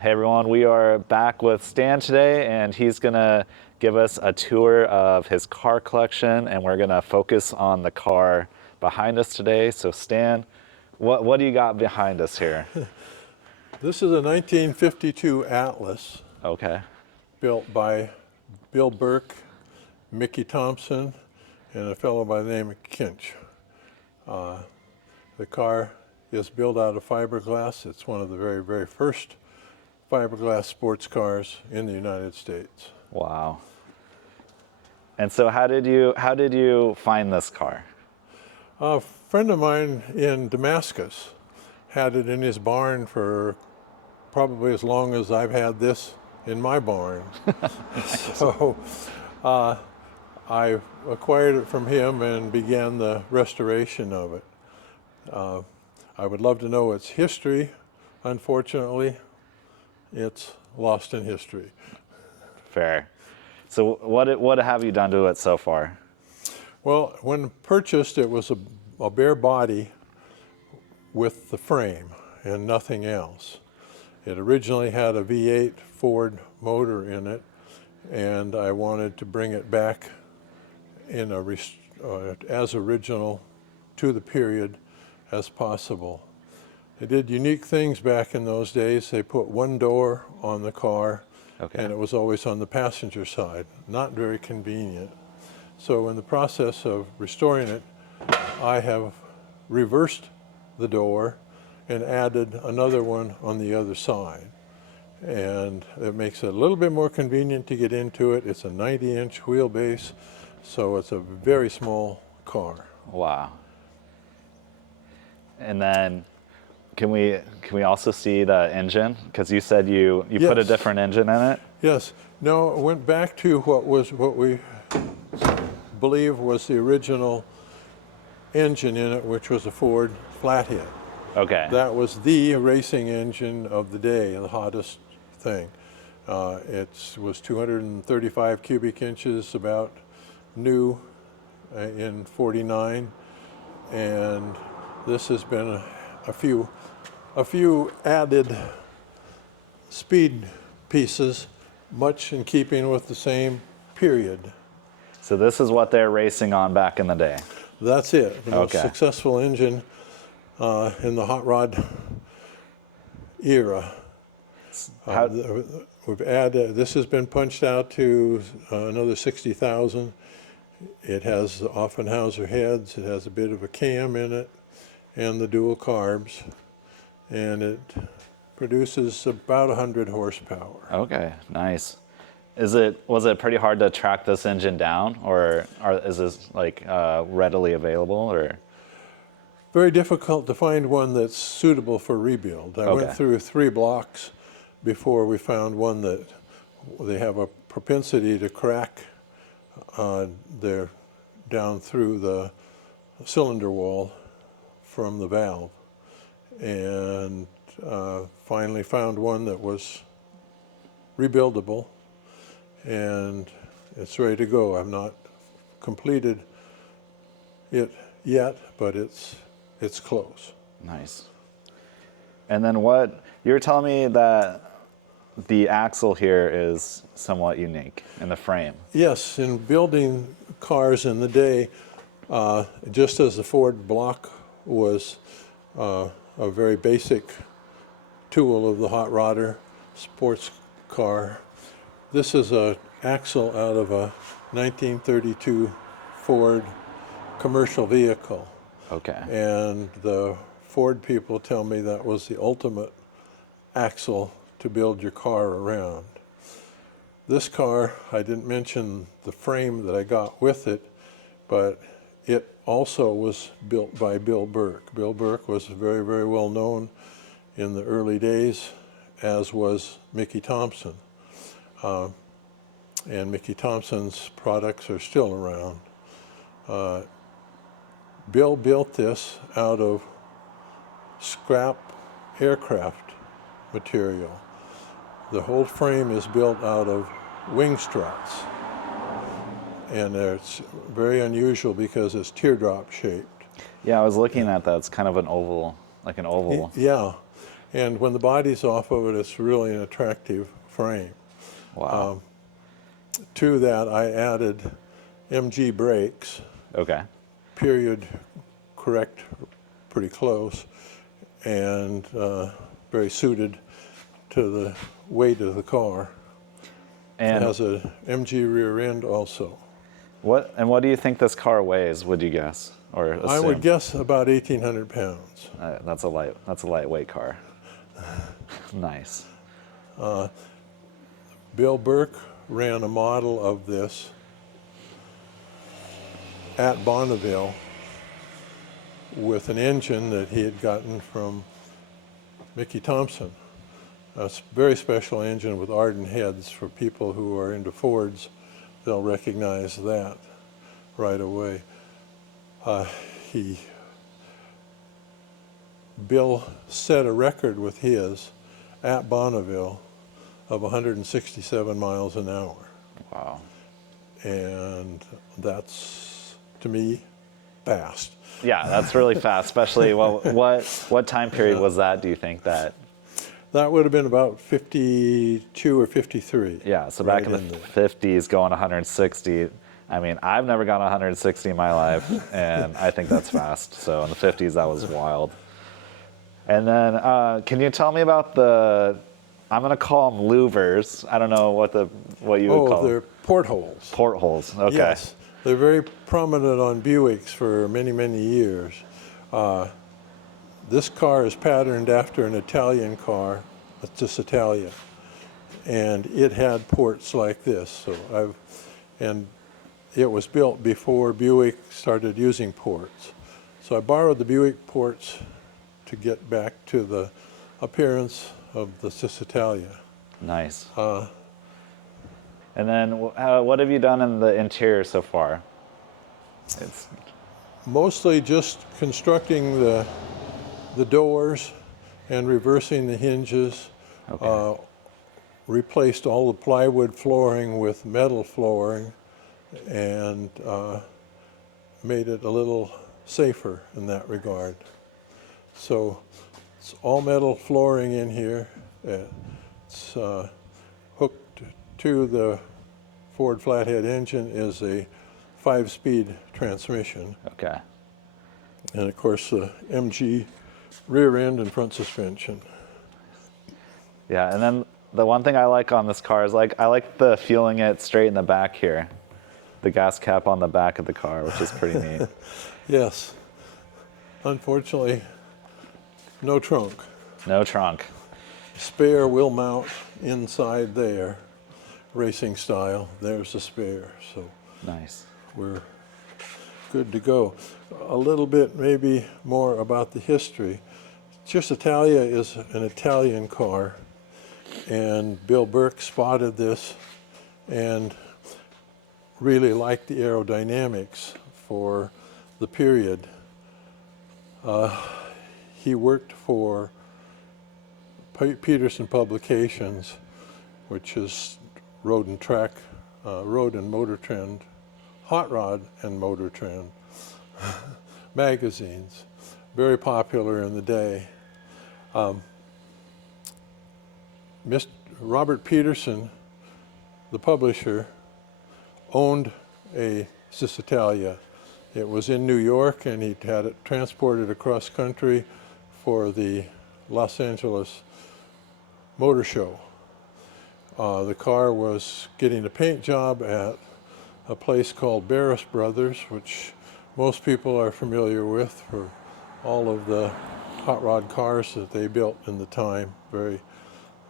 Hey everyone, we are back with Stan today, and he's gonna give us a tour of his car collection, and we're gonna focus on the car behind us today. So Stan, what do you got behind us here? This is a 1952 Atlas Okay. built by Bill Burke, Mickey Thompson, and a fellow by the name of Kinch. The car is built out of fiberglass. It's one of the very, very first fiberglass sports cars in the United States. Wow. And so how did you find this car? A friend of mine in Damascus had it in his barn for probably as long as I've had this in my barn. So I acquired it from him and began the restoration of it. I would love to know its history. Unfortunately, it's lost in history. Fair. So what have you done to it so far? Well, when purchased, it was a bare body with the frame and nothing else. It originally had a V8 Ford motor in it, and I wanted to bring it back in as original to the period as possible. They did unique things back in those days. They put one door on the car, Okay. and it was always on the passenger side. Not very convenient. So in the process of restoring it, I have reversed the door and added another one on the other side. And it makes it a little bit more convenient to get into it. It's a 90-inch wheelbase, so it's a very small car. Wow. And then can we also see the engine? Because you said you put a Yes. different engine in it? Yes. No, it went back to what we believe was the original engine in it, which was a Ford flathead. Okay. That was the racing engine of the day, the hottest thing. It was 235 cubic inches, about new in '49, and this has been a few added speed pieces, much in keeping with the same period. So this is what they're racing on back in the day. That's it. The most Okay. successful engine in the hot rod era. We've added. This has been punched out to another 60,000. It has Offenhauser heads. It has a bit of a cam in it, and the dual carbs, and it produces about 100 horsepower. Okay, nice. Was it pretty hard to track this engine down, or is this like readily available, or? Very difficult to find one that's suitable for rebuild. I went Okay. through 3 blocks before we found one that they have a propensity to crack there down through the cylinder wall from the valve, and finally found one that was rebuildable, and it's ready to go. I've not completed it yet, but it's close. Nice. And then you were telling me that the axle here is somewhat unique in the frame. Yes, in building cars in the day, just as the Ford block was a very basic tool of the hot rodder sports car, this is an axle out of a 1932 Ford commercial vehicle. Okay. And the Ford people tell me that was the ultimate axle to build your car around. This car, I didn't mention the frame that I got with it, but it also was built by Bill Burke. Bill Burke was very, very well known in the early days, as was Mickey Thompson. And Mickey Thompson's products are still around. Bill built this out of scrap aircraft material. The whole frame is built out of wing struts, and it's very unusual because it's teardrop shaped. Yeah, I was looking at that. It's kind of an oval, like an oval. Yeah, And when the body's off of it, it's really an attractive frame. Wow. To that, I added MG brakes, Okay. period correct, pretty close, and very suited to the weight of the car. It And has a MG rear end also. what do you think this car weighs? Would you guess or assume? I would guess about 1,800 pounds. That's a lightweight car. Nice. Bill Burke ran a model of this at Bonneville with an engine that he had gotten from Mickey Thompson. A very special engine with Arden heads. For people who are into Fords, they'll recognize that right away. Bill set a record with his at Bonneville of 167 miles an hour. Wow. And that's, to me, fast. Yeah, that's really fast. Especially what time period was that? Do you think that? That would have been about 52 or 53. Yeah, so back in the 50s, going 160. I mean, I've never gone 160 in my life, and I think that's fast. So in the 50s, that was wild. And then, can you tell me about I'm going to call them louvers. I don't know what you would call them. They're portholes. Portholes, okay. Yes, they're very prominent on Buicks for many, many years. This car is patterned after an Italian car, it's just Italia, and it had ports like this. And it was built before Buick started using ports. So I borrowed the Buick ports to get back to the appearance of the Cisitalia. Nice. And then, what have you done in the interior so far? It's Mostly just constructing the doors and reversing the hinges. okay. Replaced all the plywood flooring with metal flooring and made it a little safer in that regard. So it's all metal flooring in here. It's hooked to the Ford flathead engine is a 5-speed transmission. Okay. And of course the MG rear end and front suspension. Yeah, and then the one thing I like on this car is I like the feeling it straight in the back here. The gas cap on the back of the car, which is pretty neat. Yes. Unfortunately, no trunk. No trunk. Spare will mount inside there, racing style. There's the spare. So Nice. we're good to go. A little bit maybe more about the history. Cisitalia is an Italian car, and Bill Burke spotted this and really liked the aerodynamics for the period. He worked for Peterson Publications, which is road and motor trend, hot rod and motor trend magazines, very popular in the day. Mr. Robert Peterson, the publisher, owned a Cisitalia. It was in New York, and he had it transported across country for the Los Angeles Motor Show. The car was getting a paint job at a place called Barris Brothers, which most people are familiar with for all of the hot rod cars that they built in the time. Very,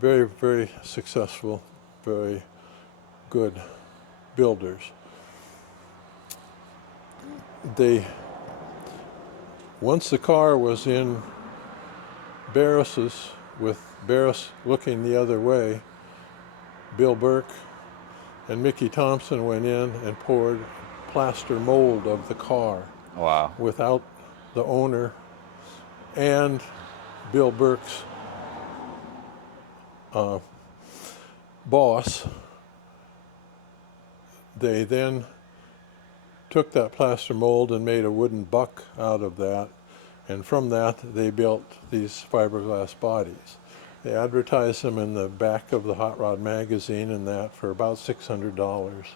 very, very successful, very good builders. Once the car was in Barris's, with Barris looking the other way, Bill Burke and Mickey Thompson went in and poured plaster mold of the car. Wow. Without the owner and Bill Burke's boss. They then took that plaster mold and made a wooden buck out of that And from that, they built these fiberglass bodies. They advertised them in the back of the Hot Rod magazine and that for about $600.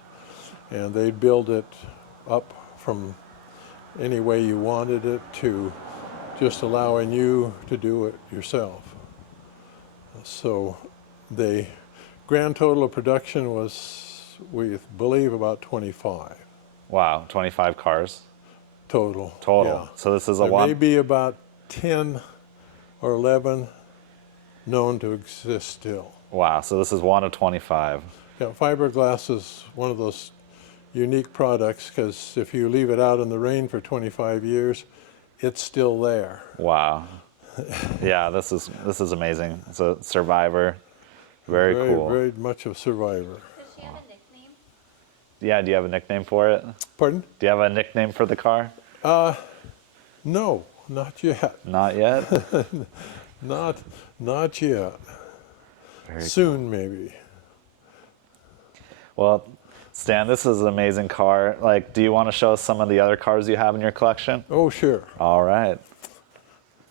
And they'd build it up from any way you wanted it to just allowing you to do it yourself. So the grand total of production was, we believe, about 25 Wow, 25 cars total. total. Yeah. So this is a There one. may be about 10 or 11 known to exist still. Wow, so this is one of 25. Yeah, fiberglass is one of those unique products because if you leave it out in the rain for 25 years, it's still there. Wow. Yeah, this is amazing. It's a Survivor. Very cool. Very much a survivor. Does she have a nickname? Yeah, do you have a nickname for it? Pardon? Do you have a nickname for the car? No, not yet. Not yet. Not yet. Very Soon, maybe. Well, Stan, this is an amazing car. Like, do you want to show us some of the other cars you have in your collection? Oh, sure. All right.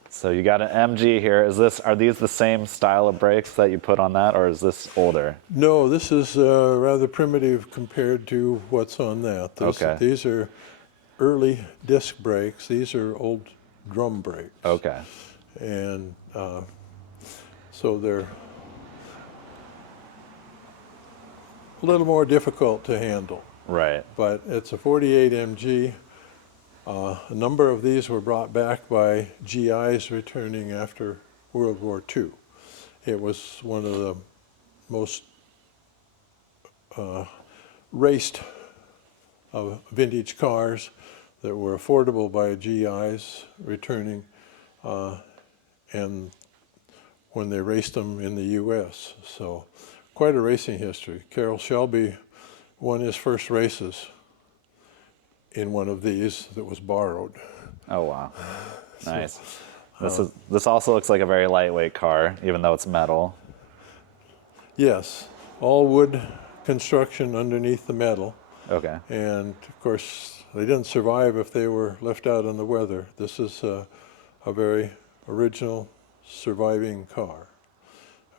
So you got an MG here. Are these the same style of brakes that you put on that, or is this older? No, this is rather primitive compared to what's on that. Okay. These are early disc brakes. These are old drum brakes. Okay. And so they're a little more difficult to handle. Right. But it's a 48 MG. A number of these were brought back by GIs returning after World War II. It was one of the most raced vintage cars that were affordable by GIs returning, and when they raced them in the U.S. So quite a racing history. Carroll Shelby won his first races in one of these that was borrowed. Oh wow. Nice. This also looks like a very lightweight car, even though it's metal. Yes, all wood construction underneath the metal. Okay. And of course, they didn't survive if they were left out in the weather. This is a very original surviving car.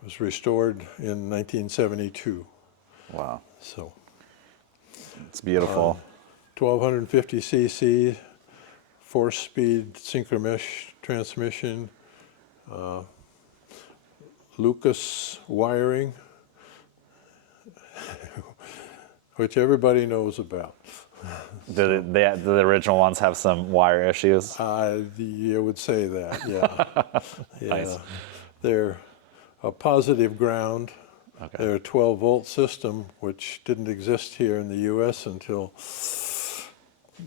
It was restored in 1972. Wow. So It's beautiful. 1250 cc, 4-speed synchromesh transmission, Lucas wiring, which everybody knows about. Did the original ones have some wire issues? You would say that, yeah. Yeah. Nice. They're a positive ground. Okay. They're a 12-volt system, which didn't exist here in the U.S. until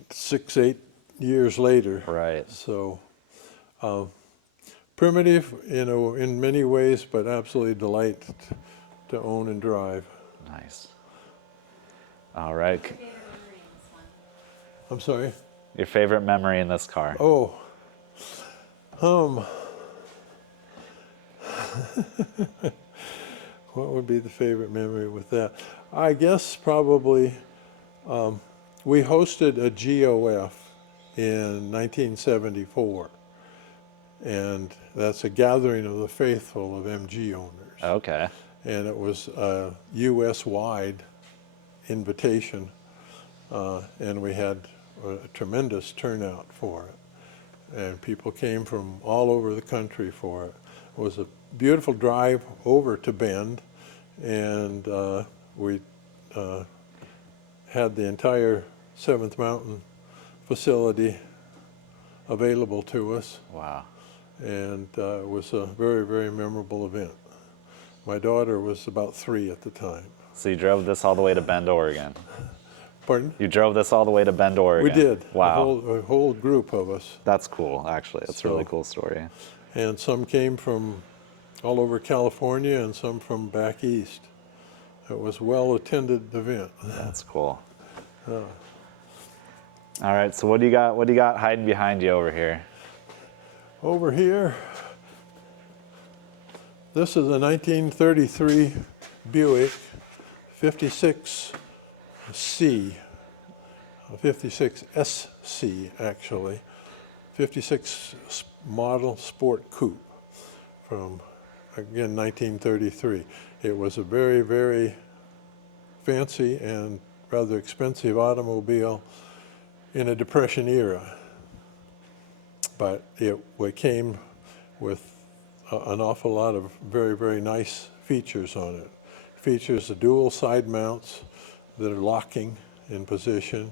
6-8 years later. Right. So primitive, in many ways, but absolutely delight to own and drive. Nice. All right. Favorite memory in this one? I'm sorry? Your favorite memory in this car? Oh, what would be the favorite memory with that? I guess probably we hosted a GOF in 1974, and that's a gathering of the faithful of MG owners. Okay. And it was a US-wide invitation, and we had a tremendous turnout for it. And people came from all over the country for it. It was a beautiful drive over to Bend, and we had the entire 7th Mountain facility available to us, Wow. and it was a very, very memorable event. My daughter was about 3 at the time. So you drove this all the way to Bend, Oregon? Pardon? You drove this all the way to Bend, Oregon? We did. Wow. A whole group of us. That's cool, actually. That's a really cool story. And some came from all over California and some from back east. It was a well-attended event. That's cool. All right, so what do you got hiding behind you over here? Over here, this is a 1933 Buick 56C, a 56SC actually, 56 model sport coupe from, again, 1933. It was a very, very fancy and rather expensive automobile in a Depression era. But it came with an awful lot of very, very nice features on it. Features the dual side mounts that are locking in position.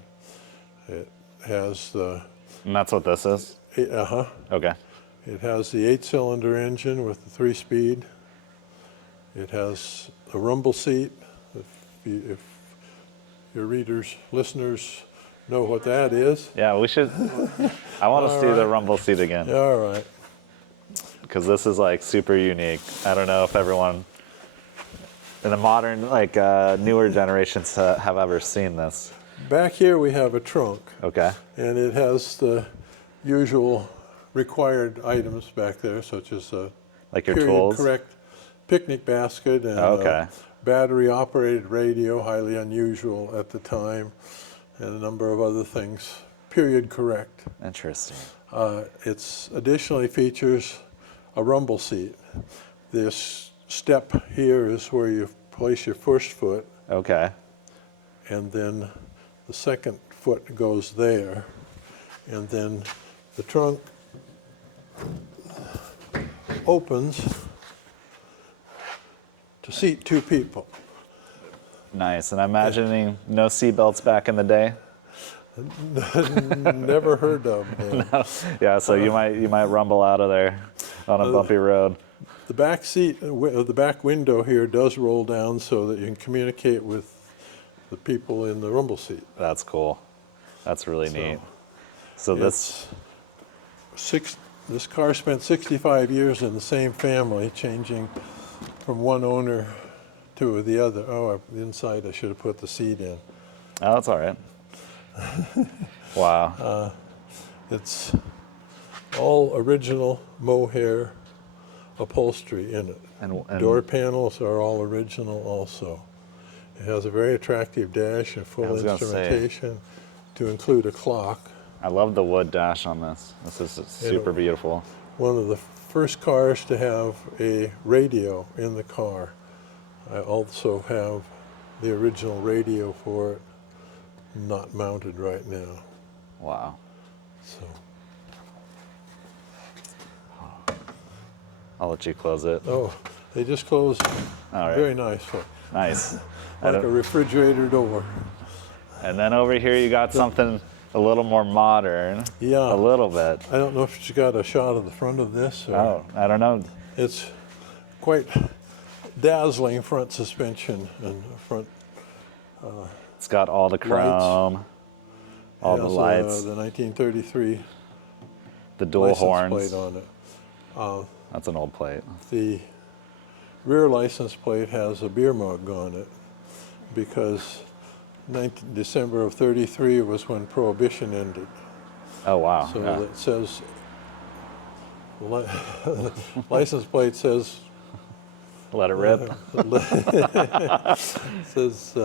It has the... And that's what this is? Uh-huh. Okay. It has the 8-cylinder engine with the 3-speed. It has a rumble seat. If your readers, listeners know what that is. Yeah, we should. I want to see the rumble seat again. All right. Because this is like super unique. I don't know if everyone in the modern, like newer generations have ever seen this. Back here we have a trunk. Okay. And it has the usual required items back there, such as a Like your tools? correct picnic basket and Okay. a battery-operated radio, highly unusual at the time, and a number of other things, period correct. Interesting. It additionally features a rumble seat. This step here is where you place your first foot, Okay. and then the second foot goes there, and then the trunk opens to seat 2 people. Nice. And I'm imagining no seatbelts back in the day. Never heard of them. Yeah, so you might rumble out of there on a bumpy road. The back seat, the back window here does roll down so that you can communicate with the people in the rumble seat. That's cool. That's really neat. So this, This car spent 65 years in the same family, changing from one owner to the other. Oh, inside I should have put the seat in. oh, that's all right. Wow. It's all original mohair upholstery in it. And Door panels are all original also. It has a very attractive dash and I full was gonna say. instrumentation to include a clock. I love the wood dash on this. This is super beautiful. One of the first cars to have a radio in the car. I also have the original radio for it, not mounted right now. Wow. So I'll let you close it. oh, they just closed. All right. Very nice, Nice. like a refrigerator door. And then over here you got something a little more modern. Yeah. A little bit. I don't know if you got a shot of the front of this. Or Oh, I don't know. It's quite dazzling front suspension and front. It's got all the chrome, all the has, lights, the 1933 the dual license horns. plate on it. That's an old plate. The rear license plate has a beer mug on it because December of '33 was when Prohibition ended. Oh, wow. So Yeah. it says, license plate says, Let it rip. says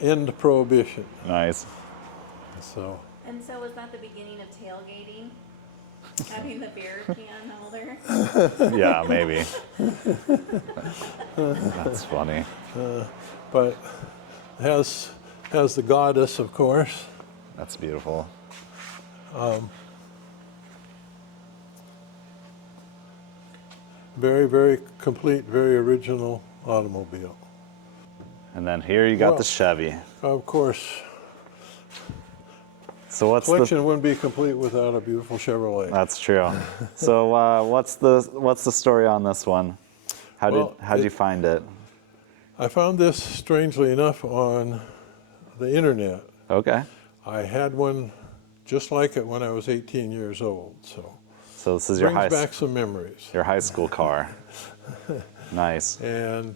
end Prohibition. Nice. So And so was that the beginning of tailgating? Having the beer can holder? Yeah, maybe. That's funny. but has the goddess, of course. That's beautiful. Very, very complete, very original automobile. And then here you got Well, the Chevy. Of course, So what's collection wouldn't be complete without a beautiful Chevrolet. That's true. So what's the story on this one? How'd you find it? I found this, strangely enough, on the internet. Okay. I had one just like it when I was 18 years old, so So this is your brings back some memories. high school car. Nice. And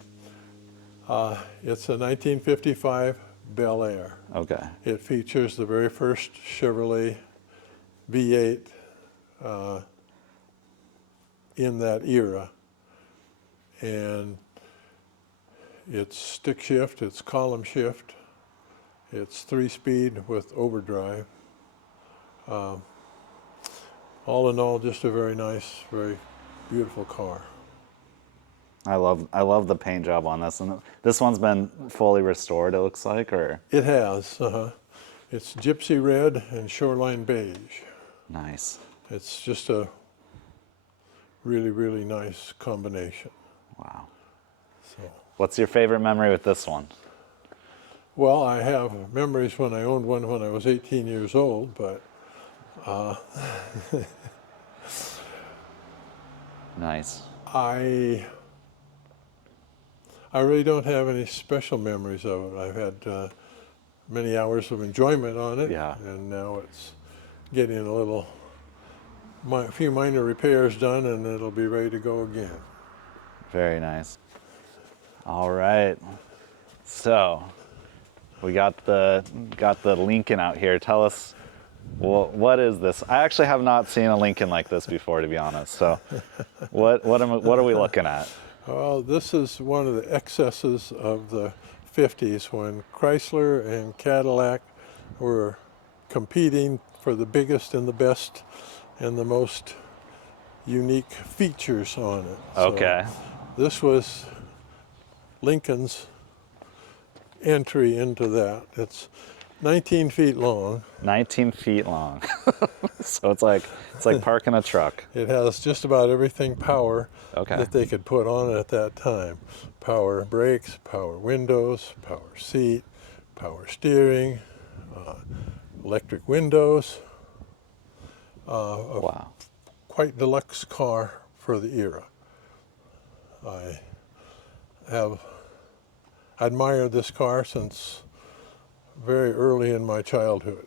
it's a 1955 Bel Air. Okay. It features the very first Chevrolet V8 in that era. And it's stick shift, it's column shift, it's 3-speed with overdrive. all in all, just a very nice, very beautiful car. I love the paint job on this, and this one's been fully restored. It looks like, or It has. It's gypsy red and shoreline beige. nice. It's just a really, really nice combination. Wow. So, What's your favorite memory with this one? well, I have memories when I owned one when I was 18 years old, but Nice. I really don't have any special memories of it. I've had many hours of enjoyment on it, Yeah. and now it's getting a few minor repairs done, and it'll be ready to go again. Very nice. All right. So we got the Lincoln out here. Tell us, what is this? I actually have not seen a Lincoln like this before, to be honest. So what are we looking at? Well, this is one of the excesses of the 50s when Chrysler and Cadillac were competing for the biggest and the best and the most unique features on it. Okay. So this was Lincoln's entry into that. It's 19 feet long. 19 feet long. So it's like parking a truck. It has just about everything power Okay. that they could put on it at that time. Power brakes, power windows, power seat, power steering, electric windows. Wow. Quite deluxe car for the era. I have admired this car since very early in my childhood.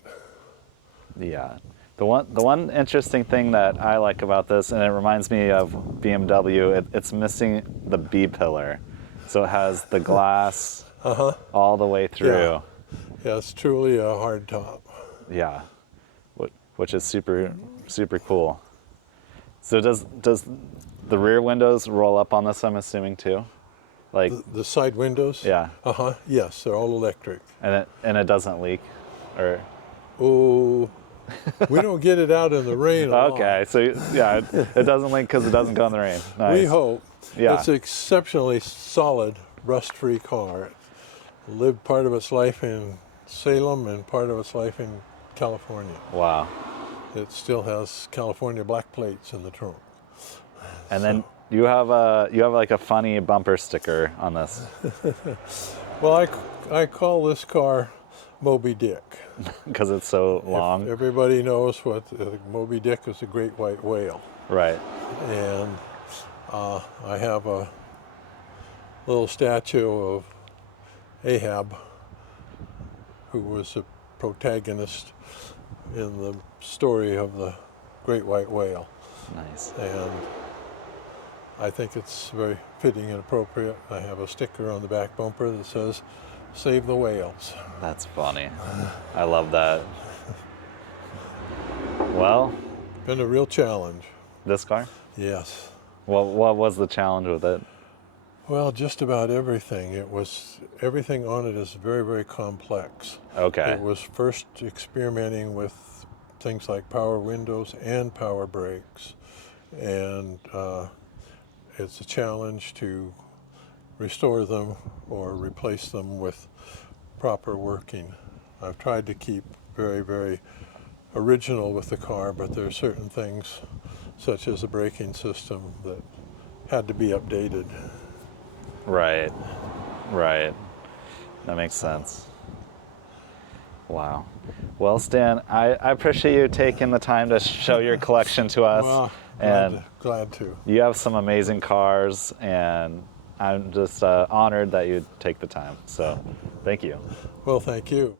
Yeah. The one interesting thing that I like about this, and it reminds me of BMW, it's missing the B pillar. So it has the glass all the way through. Yeah. Yeah, it's truly a hard top. Yeah. Which is super, super cool. So does the rear windows roll up on this, I'm assuming, too? Like, The side windows? yeah. Yes, they're all electric. And it doesn't leak? Or Oh, we don't get it out in the rain a lot. okay, so yeah, it doesn't leak because it doesn't go in the rain. Nice. We hope. Yeah. It's an exceptionally solid, rust-free car. It lived part of its life in Salem and part of its life in California. Wow. It still has California black plates in the trunk. And then you have like a funny bumper sticker on this. Well, I call this car Moby Dick. Because it's so long. Everybody knows what Moby Dick is, a great white whale. Right. And I have a little statue of Ahab, who was a protagonist in the story of the great white whale. Nice. And I think it's very fitting and appropriate. I have a sticker on the back bumper that says, "Save the whales." That's funny. I love that. Well, Been a real challenge. this car? Yes. What was the challenge with it? Well, just about everything. Everything on it is very, very complex. Okay. It was first experimenting with things like power windows and power brakes. And it's a challenge to restore them or replace them with proper working. I've tried to keep very, very original with the car, but there are certain things, such as the braking system, that had to be updated. Right. That makes sense. Wow. Well, Stan, I appreciate you taking the time to show your collection to us. Well, and glad to. you have some amazing cars, and I'm just honored that you take the time. So, thank you. Well, thank you.